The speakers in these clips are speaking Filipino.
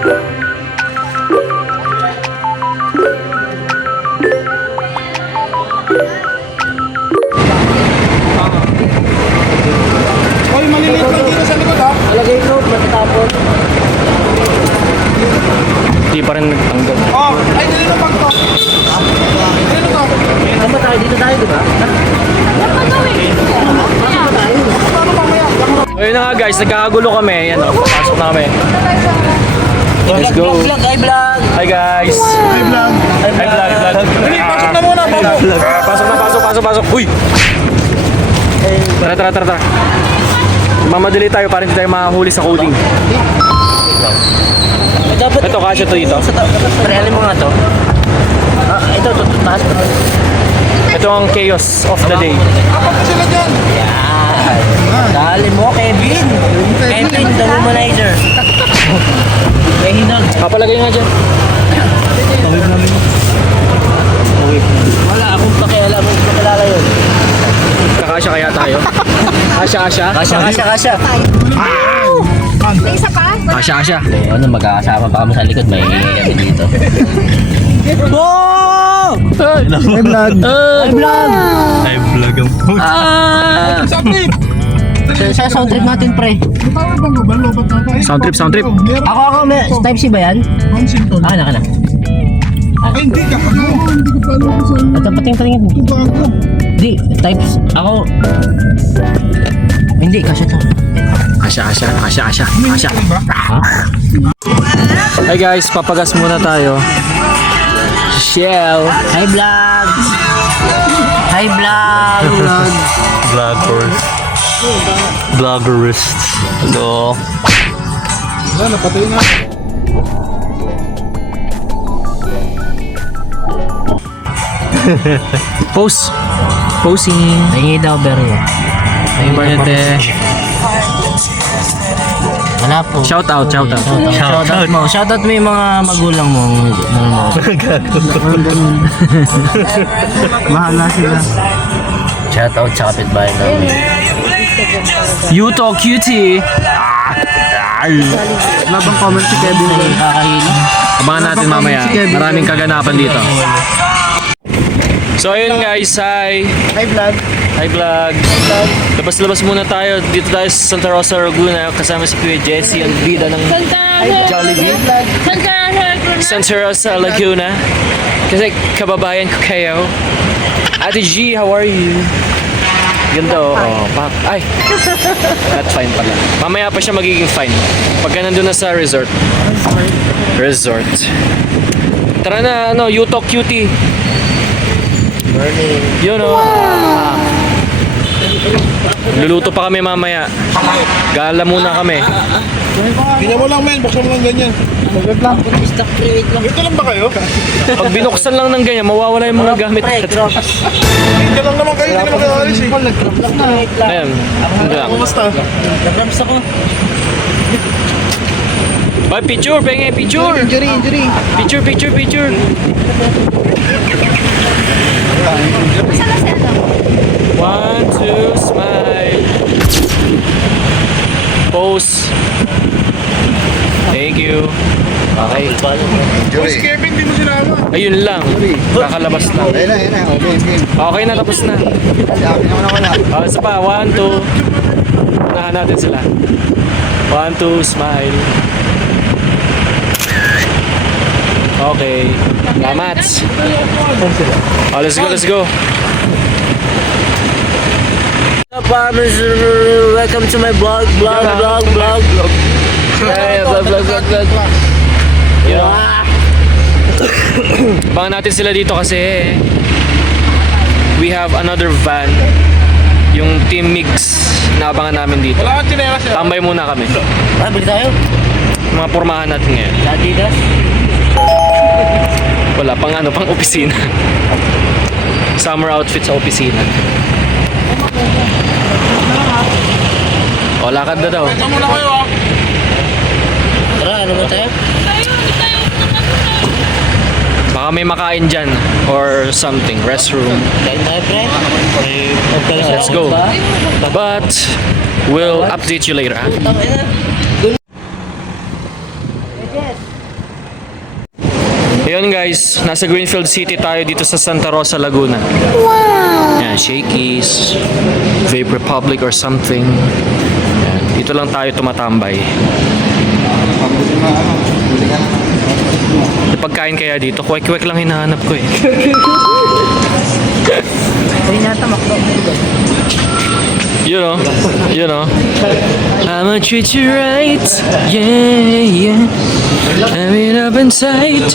Hoy, maliliit lang dito sa likod ha. Alagay ko, matatapon. Hindi pa rin nagtanggal. Oh, ay nilino pag to. Nilino to. Saan ba tayo? Dito tayo, di ba? Paano mamaya? Ayun na nga guys, nagkakagulo kami. Yan o, pasok na kami. Let's go. Vlog, ay vlog. Hi guys. Hey vlog. Hi vlog. Dali, pasok na muna. Pasok. Uy! Tara. Mamadali tayo para hindi tayo mahuli sa coding. Dapat Ito, kasya to dito. Realin mo nga to. Ito, taas pa. Ito ang chaos of the day. Apat sila dyan. Yan. Dali mo, Kevin. Kevin, the womanizer. May hinag. Papalagay nga dyan. Wala akong pakialam. Akong pakilala yun. Kakasya kaya tayo. Asya. Kasya. May isa pa? Asya. Ano, magkakasama pa kami sa likod. May kami dito. Oh! Hi vlog. Ay, vlog! Hi vlog ang po. Sa trip. Sa sound trip natin, pre. Sound trip. Ako, may type C ba yan? Naka na. Ay, hindi ka. Hindi ko pa alam kung saan. Ito, patingin. Ito ako. Hindi, types. Ako. Hindi, kasya to. Asya. Diba? Hi guys, papagas muna tayo. Shell. Hi, vlog! Hi, vlog! Vloggerist. Hello. Wala, napatay na. Posing. Nangingi daw, Bero. Wala po. Shout out. Shoutout mo. Shoutout mo yung mga magulang mo. Mahal na sila. Shoutout sa kapitbahay namin. You talk cutie. Wala bang comment si Kevin? Nakakahilo. Abangan natin mamaya. Maraming kaganapan dito. So ayun guys, hi vlog. Labas muna tayo. Dito tayo sa Santa Rosa, Laguna. Kasama si Kuya Jesse, ang bida ng Jollibee. Santa Rosa, Laguna. Kasi kababayan ko kayo. Ate G, how are you? Ganda ay, not fine pala. Mamaya pa siya magiging fine. Pagka nandun na sa resort. Tara na, you talk cutie. Morning. Yun Luluto pa kami mamaya. Gala muna kami. Ganyan mo lang, men. Buksan mo lang ganyan. Stock create lang. Ito lang ba kayo? Pag binuksan lang ng ganyan, mawawala yung mga gamit natin. Ito lang naman kayo. Hindi naman kayo alis eh. Ayan. Ano lang. Kumusta? Nag-grabs ako. Bye, picture. Penge, picture. Injury. Picture. Saan na si ano? 1, 2, smile. Pose. Thank you. Okay. Si Kevin, di mo sinama. Ayun lang. Kakalabas na. Ayun na. Okay na, tapos na. Isa pa. 1, 2. Unahan natin sila. 1, 2, smile. Okay. Salamat. Let's go. Welcome to my vlog. Hey, vlog. Abangan natin sila dito kasi we have another van. Yung Team Mix na abangan namin dito. Wala kang tinera siya. Tambay muna kami. Bili tayo. Mga pormahan natin ngayon. Adidas. Wala, pang opisina. Summer outfit sa opisina. O, lakad na daw. Ito muna kayo ah. Tara, ano ba tayo? Baka may makain dyan or something. Restroom. Kain tayo, pre. Let's go. But we'll update you later. Ayun guys, nasa Greenfield City tayo dito sa Santa Rosa, Laguna. Wow! Yan, Shakey's, Vape Republic or something. Yan, dito lang tayo tumatambay. May pagkain kaya dito? Kwek-kwek lang hinahanap ko eh. You know, I'ma treat you right, yeah, yeah. I'm in up inside.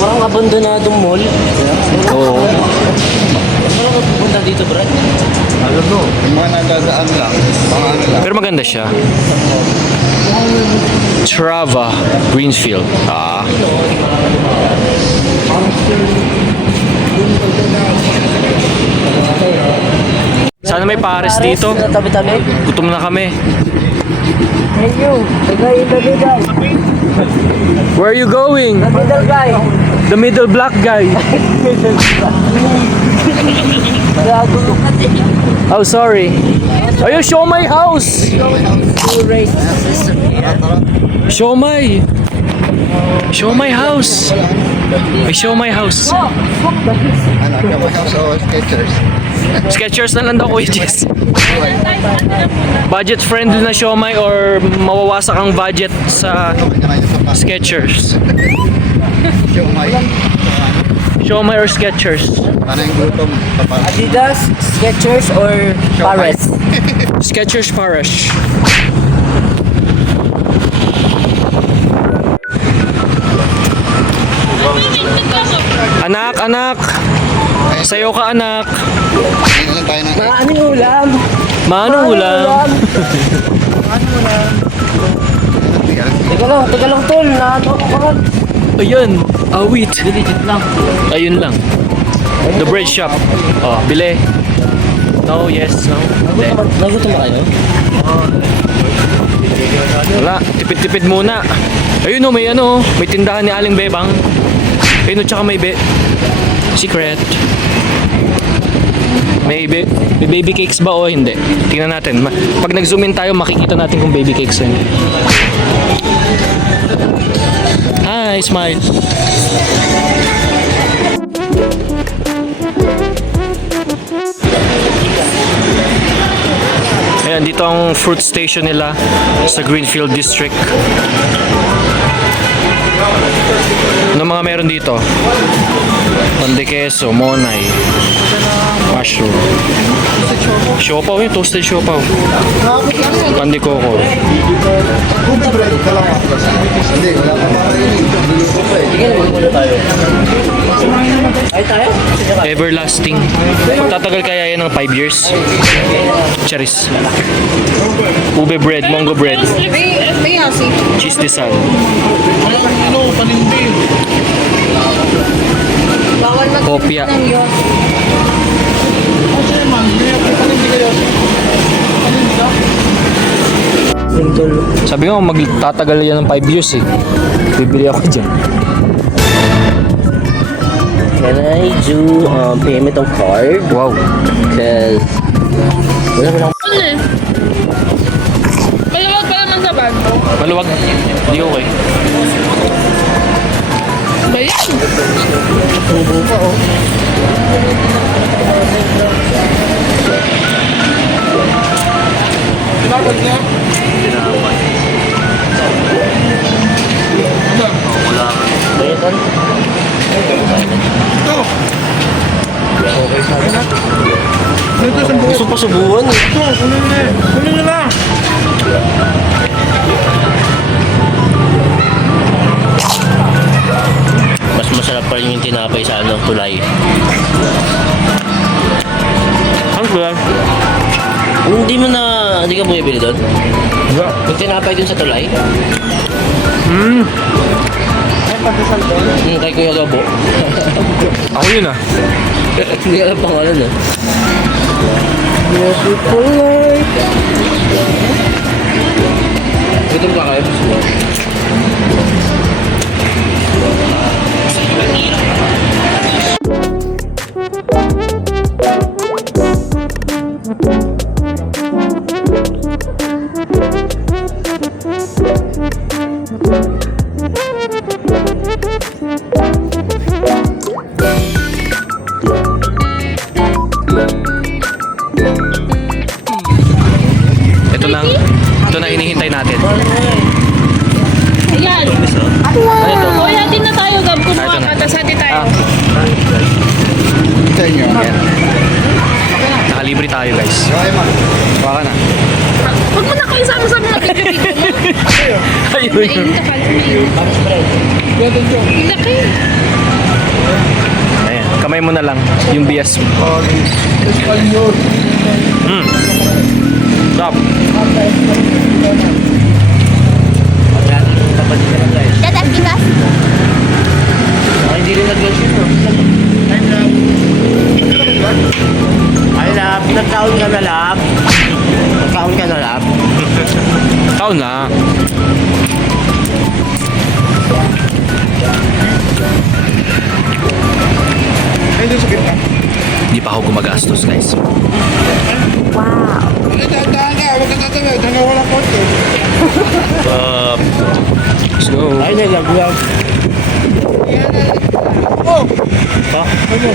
Parang abandonadong mall. Oo. Parang pupunta dito, Brad. Alam mo, yung mga nagdadaan lang, mga ano lang. Pero maganda siya. Trava, Greenfield. Ah. Sana may pares dito. Tabi-tabi. Gutom na kami. Thank you. The middle guy. Where are you going? The middle guy. The middle black guy. Oh, sorry. Oh, you show my house. Show my. Show my house. I show my house. Ano, yung mga house o Skechers. Skechers na lang daw, Kuya Jess. Budget friendly na siomay or mawawasak ang budget sa Skechers? Yung may, Siomay or Skechers? ano yung gutom? Adidas, Skechers, or Paris? Skechers Parish. Anak, anak. Sayo ka, anak. Ngayon lang tayo ng Anong ulam? Maano ulam? Teka lang, tol. Nato ko ka. Ayun, awit. Legit lang. Ayun lang. The bread shop. Oh, bili. No, yes, no. Hindi. Nagutom ba kayo? Wala, tipid-tipid muna. Ayun o, may ano, may tindahan ni Aling Bebang. Ayun o, tsaka may secret. May baby cakes ba o hindi? Tingnan natin. Pag nag-zoom in tayo, makikita natin kung baby cakes o hindi. Hi, smile. Ayan, dito ang fruit station nila sa Greenfield District. Ano mga meron dito? Pandekeso, monay, mushroom, siopaw yun, toasted siopaw, pandikoko. Hindi, wala pa Ay, tayo? Everlasting. Magtatagal kaya yan ng 5 years? Charis. Ube bread, mango bread, May hasi. cheese desan. Bawal mag- Kopya. ng yun. Sabi ko, magtatagal yan ng 5 years eh. Bibili ako dyan. Can I do payment on card? Wow. Cause wala mo lang. Maluwag pa naman sa bag. Maluwag. Hindi okay. Ba yan? Tubo pa oh. Bayad Gusto pa subuhan eh. Kunin nyo na. Mas masarap pa rin yung tinapay sa ano, tulay. Ano ba? Hindi ka bumibili doon? Yung tinapay dun sa tulay? Kay Kuya Gabo. Ako yun ah. Hindi alam pangalan eh. Beautiful life. Gutom ka kayo? Ayan. Ano ito? O, hati na tayo, Gab. Kumuha Ito na. ka, tas hati tayo. Sa inyo. Ayan. Nakalibre tayo guys. Baka na. Huwag mo na kayo sama-sama mag-video mo. Ayun. Mainit ka pala. Mainit. Laki. Ayan. Kamay mo na lang yung bias mo. Stop. Dadat bigas. Hindi rin nag-guess ito. Ay, lab. Nagkaon ka na, lab. Nagkaon ka na, lab. Ikaw na. Ay, doon sa gitna. Hindi pa ako gumagastos guys. Ay, dahan ka. Huwag ka tatawid. Hanggang walang konti. Let's go. Ay, nalaglag. Oh! Paano tayo?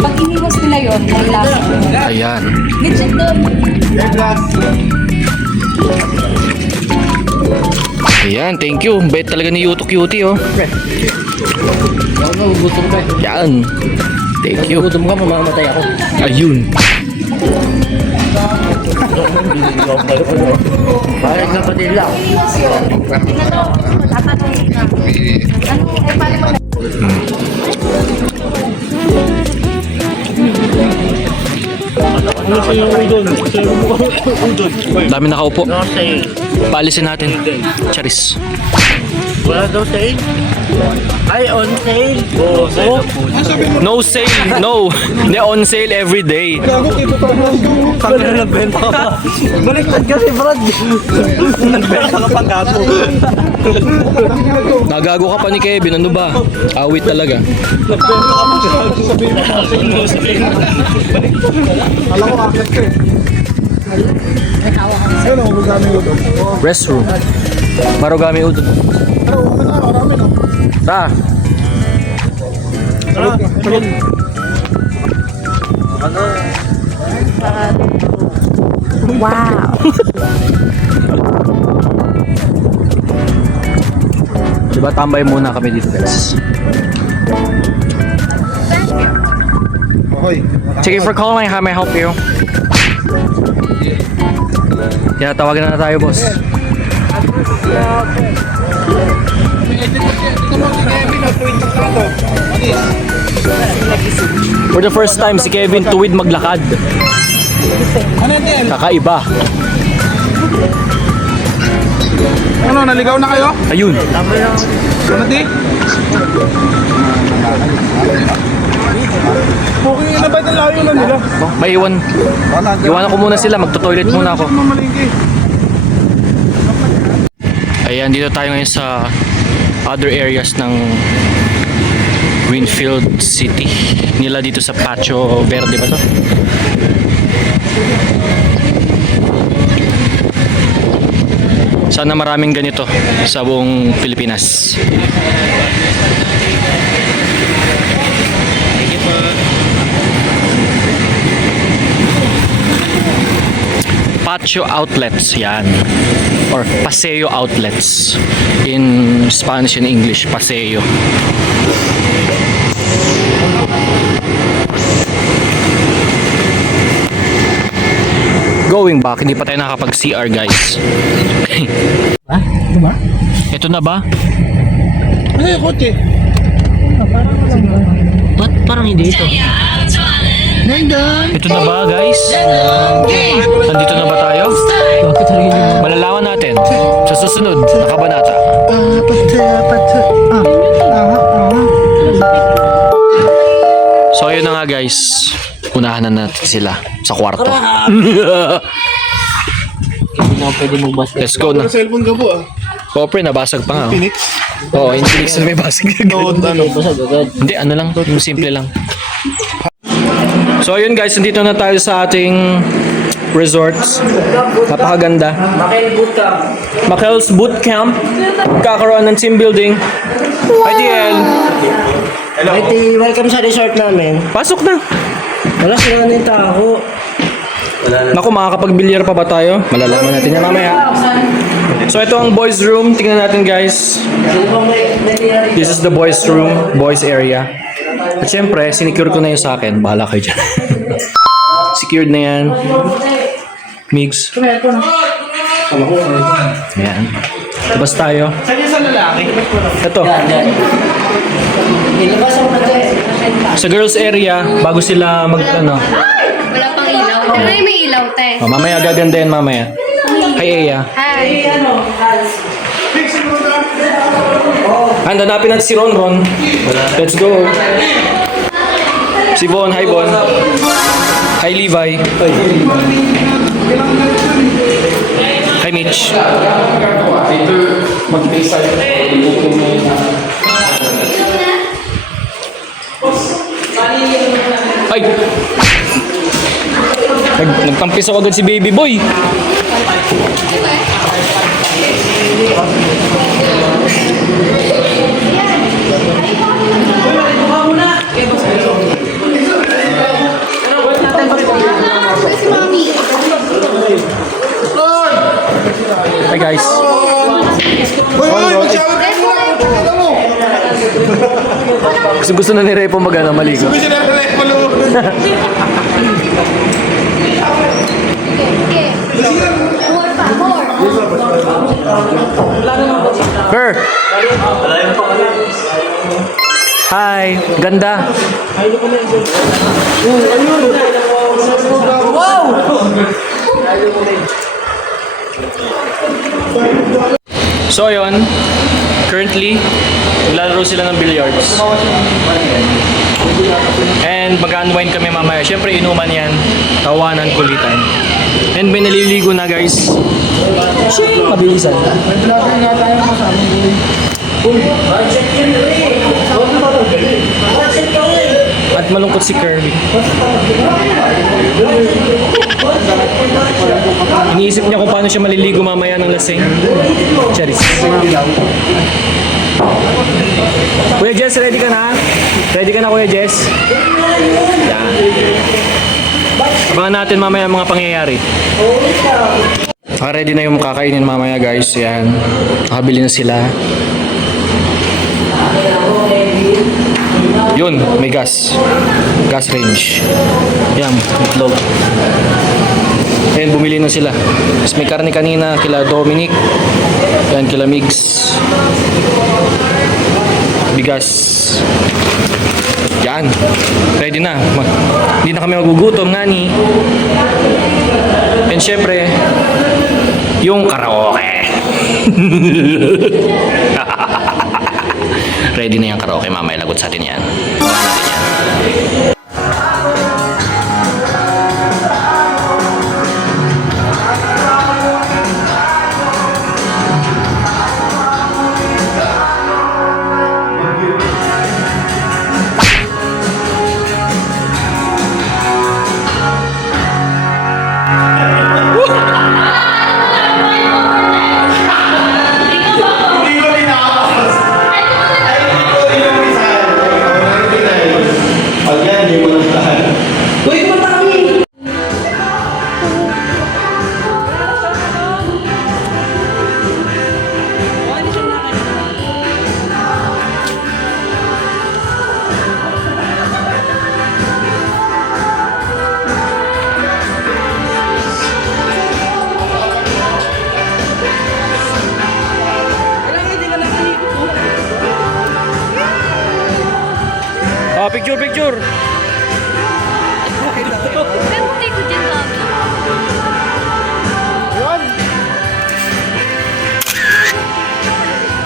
Pag iniwas nila yun, may lasa. Ayan. Legit doon. Ayan, thank you. Bait talaga ni Yuto Cutie, oh. Ano, gutom ka. Yan. Thank you. Gutom ka, mamamatay ako. Ayun. Parang kapatid lang. Iniwas yun. Tatanungin ka. Ano, paano mo Ano sa'yo udon? Sa'yo mo udon. Dami nakaupo. No sale. Paalisin natin. Charis. Wala daw sale. Ay, on sale. Oo. Ano sabi mo? No sale. No. Hindi, on sale every day. Gago, kito pa lang. Sabi na nagbenta ka pa. Baliktad kasi, Brad. Nagbenta ka pa gago. Nagago ka pa ni Kevin. Ano ba? Awit talaga. Nagbenta ka pa gago. No sale. Alam ko, akit ka eh. Ano, magkami ko doon. Restroom. Marugami udon. Pero, marami no? Ta. Diba tambay muna kami dito guys. Okay. Thank you for calling. How may I help you? Yeah, tawagan na tayo, boss. For the first time, si Kevin tuwid maglakad. Ano yan? Kakaiba. Ano, naligaw na kayo? Ayun. Ano di? Okay na ba yung layo na nila? May iwan. Iwanan ko muna sila. Magto-toilet muna ako. Mamalingki. Ayan, dito tayo ngayon sa other areas ng Greenfield City. Nila dito sa Patio Verde ba to? Sana maraming ganito sa buong Pilipinas. Patio outlets yan, or paseo outlets in Spanish and English. Paseo. Going back, hindi pa tayo nakapag CR guys. Ito ba? Ito na ba? Ano yung kotse? Ba't parang hindi ito? Ito na ba guys? Nandito na ba tayo? Bakit talaga yung Malalaman natin sa susunod na kabanata. So yun na nga guys. Unahan na natin sila sa kwarto. Hindi na ako pwede magbasa. Let's go na. Cellphone ka po ah. Oo, pre, nabasag pa nga. oh. Phoenix. Oo, Infinix na may basag. Note ano. Basag agad. Hindi, ano lang to, yung simple lang. So ayun guys, nandito na tayo sa ating Resorts. Napakaganda. Makel's Boot Camp. Kakaroon ng team building. Hi, DL. Welcome sa resort namin. Pasok na. Wala sila na yung tao. Naku, makakapag-bilyar pa ba tayo? Malalaman natin yan mamaya. So ito ang boys room. Tingnan natin guys. This is the boys room. Boys area. At syempre, sinecure ko na yung sa akin. Bahala kayo dyan. Secured na yan. Migs. Ayan. Labas tayo. Saan yung sa lalaki? Ito. Sa girls area, bago sila mag ano. Wala pang ilaw. Ay, may ilaw, te. Oh, mamaya gaganda yan mamaya. Hi, Eya. Hi. Hanapin natin si Ron. Let's go. Si Von. Hi, Von. Hi, Levi. Hi, Mitch. Ay! Nagtampis ako agad si baby boy. Hi guys. Gusto na ni Repo mag-ano, maligo. Per. Hi, ganda. So yun, currently, naglalaro sila ng billiards. And mag-unwind kami mamaya. Siyempre, inuman yan. Tawanan, kulitan. And may naliligo na guys. Shing! Mabilisan. At malungkot si Kirby. Iniisip niya kung paano siya maliligo mamaya ng lasing. Charis. Kuya Jess, ready ka na? Ready ka na, Kuya Jess? Yan. Abangan natin mamaya ang mga pangyayari. Ready na yung kakainin mamaya guys. Yan. Nakabili na sila. Yun, may gas. Gas range. Yan, itlog. And bumili na sila. Tapos may karne kanina kila Dominic. Yan, kila Migs. Bigas. Yan. Ready na. Hindi na kami magugutom nga ni. And syempre, yung karaoke. Ready na yung karaoke. Mamaya lagot sa atin yan. Abangan natin yan. Picture, picture. Pero hindi ko dyan lagi.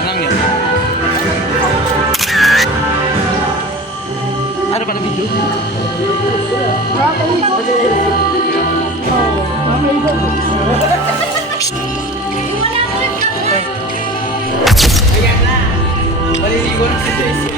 Anong yan? Ano pa na video? Maliligo na si Jesse.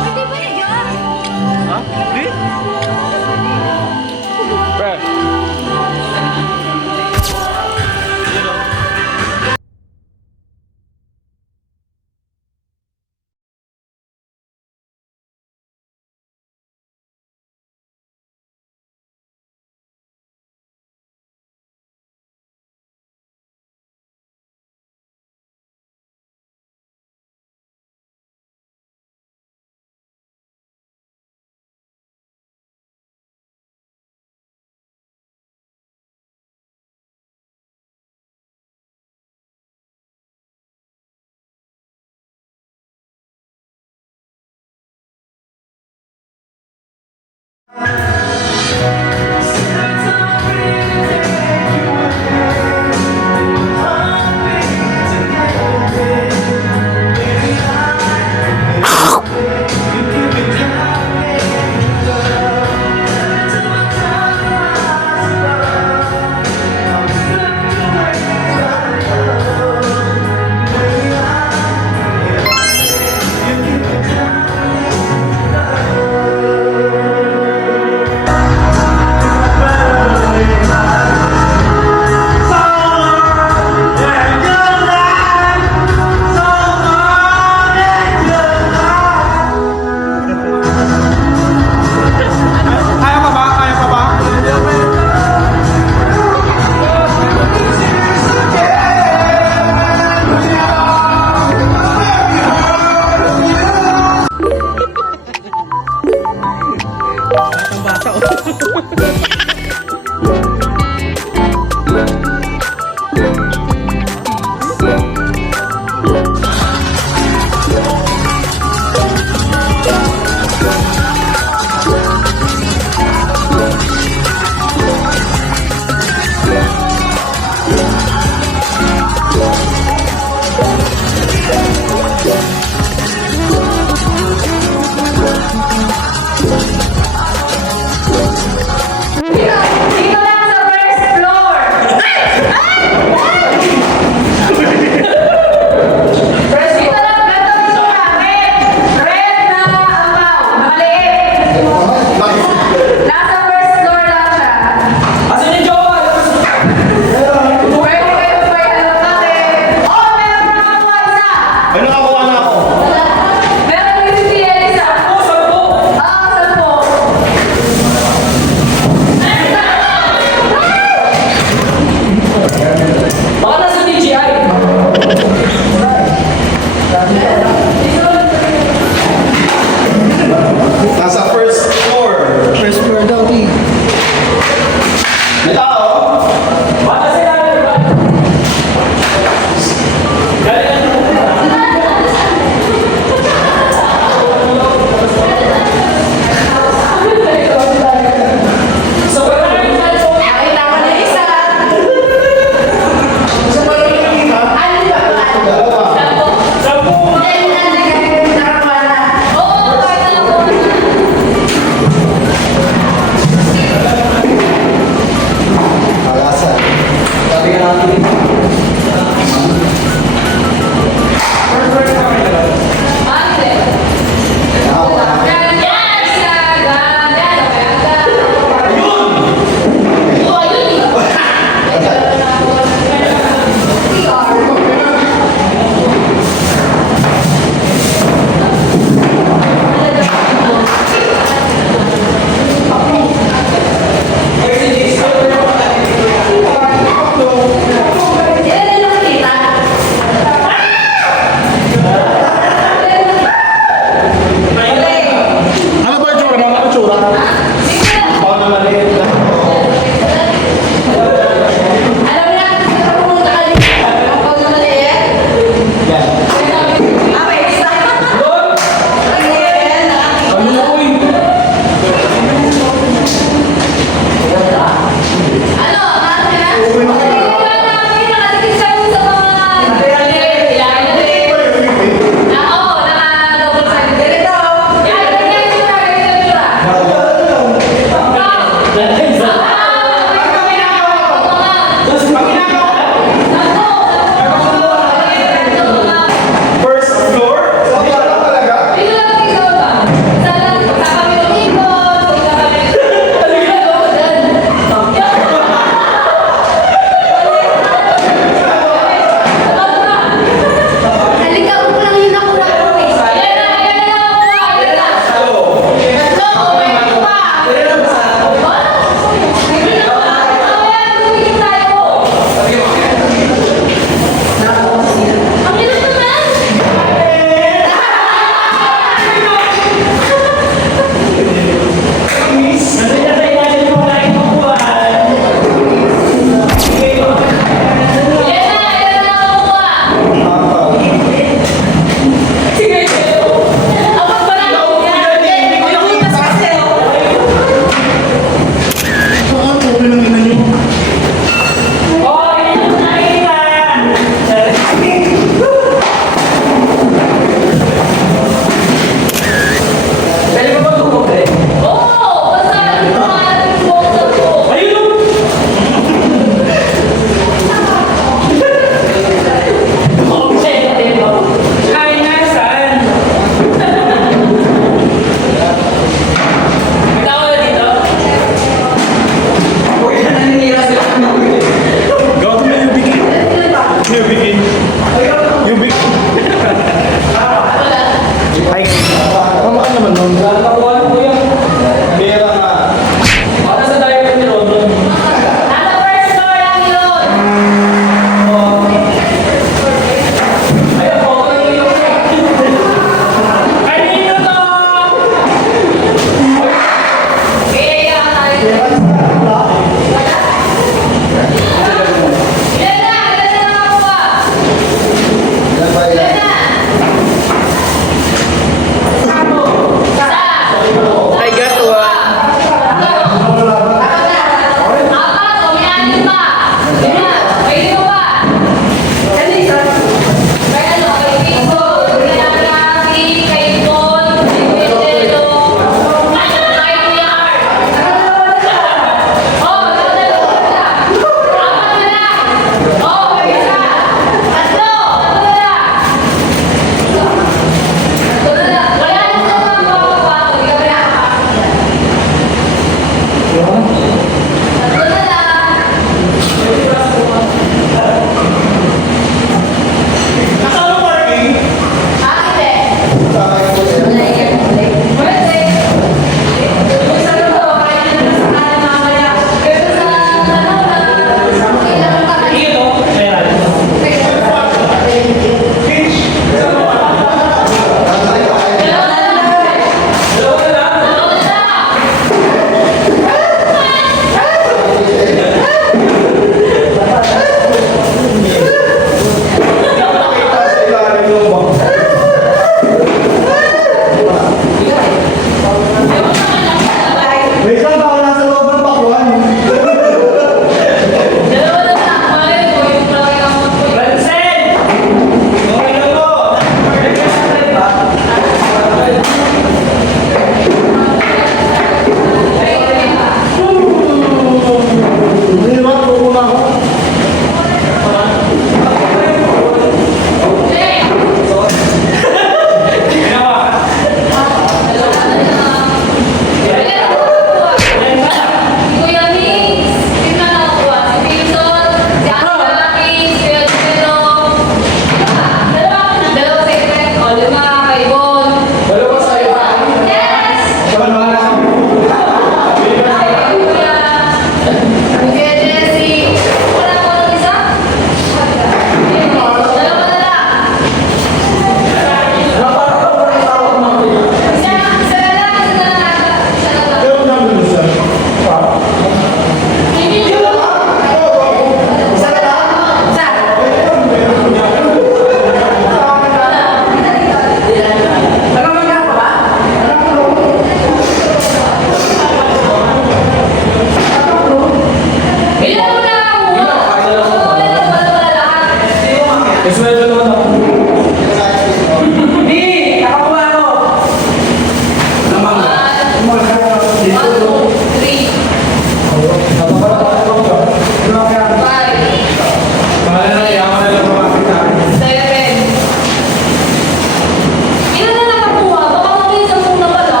Ilan na nakakuha? Baka mag-isang muna pala.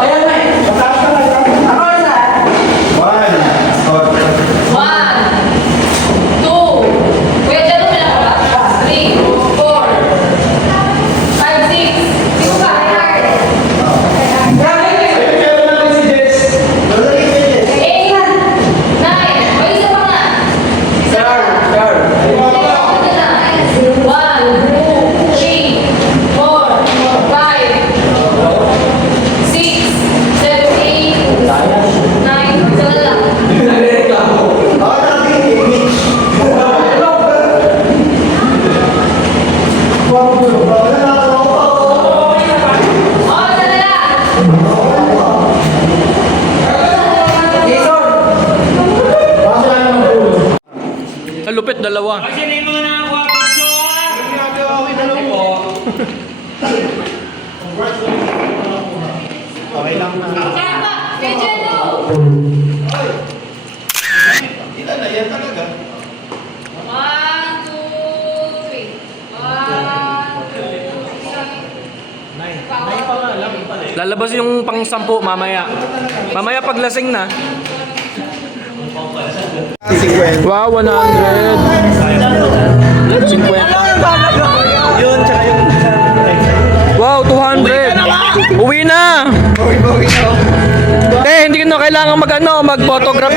One, two, kuya, dyan mo na ba? 3, 4, 5, 6, yung ka, hard. 8, 9, o isa pa nga. One, two, three, 4, 5, 6, 7, 8, 9, isa na lang. Oh, isa na lang. Ang lupit, dalawa. Tama, kay Jeno. One, two, three. One, two, three. Lalabas yung pang 10 mamaya. Mamaya paglasing na. Wow, 100. 50. Wow, 200. Uwi na. Hindi na kailangan mag-photograph.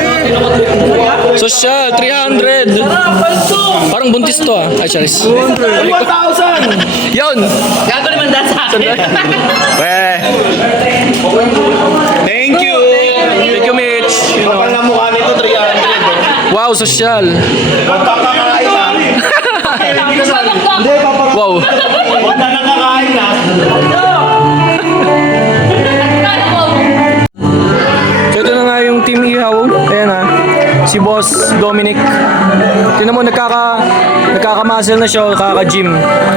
Social, 300. Parang buntis to ah. Ay, charis. 1,000. Yun. Gago naman dahil sa akin. Thank you. Thank you, Mitch. Kapal na mukha nito, 300. Wow, social. Huwag ka kakain na. Hindi, paparap. Wow. Huwag na nakakain na. So ito na nga yung Team Ihaw. Ayan ha. Si Boss Dominic. Tinan mo, nagkaka-muscle na siya, nagkaka-gym.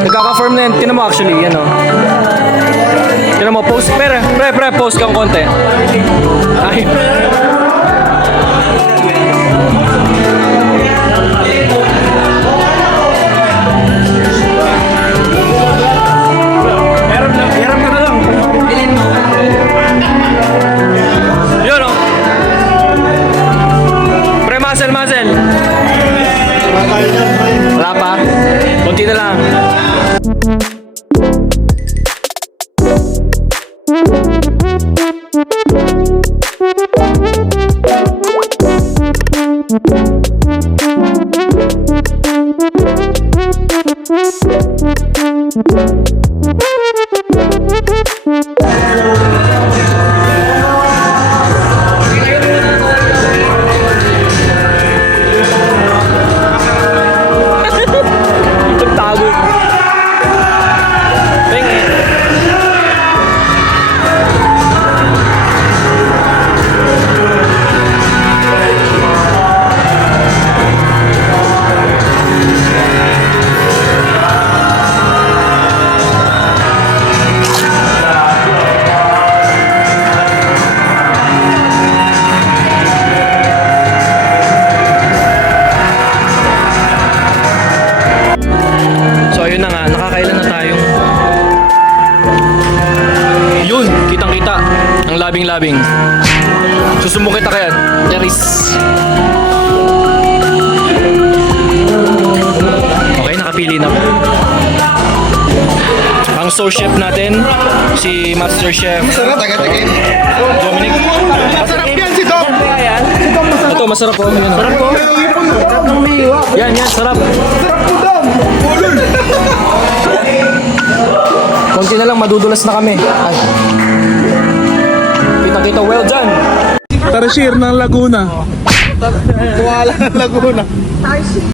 Nagkaka-firm na yan. Tinan mo actually, yan o. Tinan mo, post. Pre, post kang konti. Ay. Hirap ka na lang. Yun o. Pre, muscle. Wala pa. Kunti na lang. Tago. Pengen. So ayun na nga, nakakailan na tayo. Yun, kitang-kita ang labing-labing. Susumbong kita kaya, Charis. Okay, nakapili na. Ang sous chef natin, si Master Chef Dominic. Masarap yan si Dom. Ito, masarap po. Masarap po. Yan, sarap. Konti na lang, madudulas na kami. Ay. Kita-kita, well done. Tarsier ng Laguna. Kuwala ng Laguna.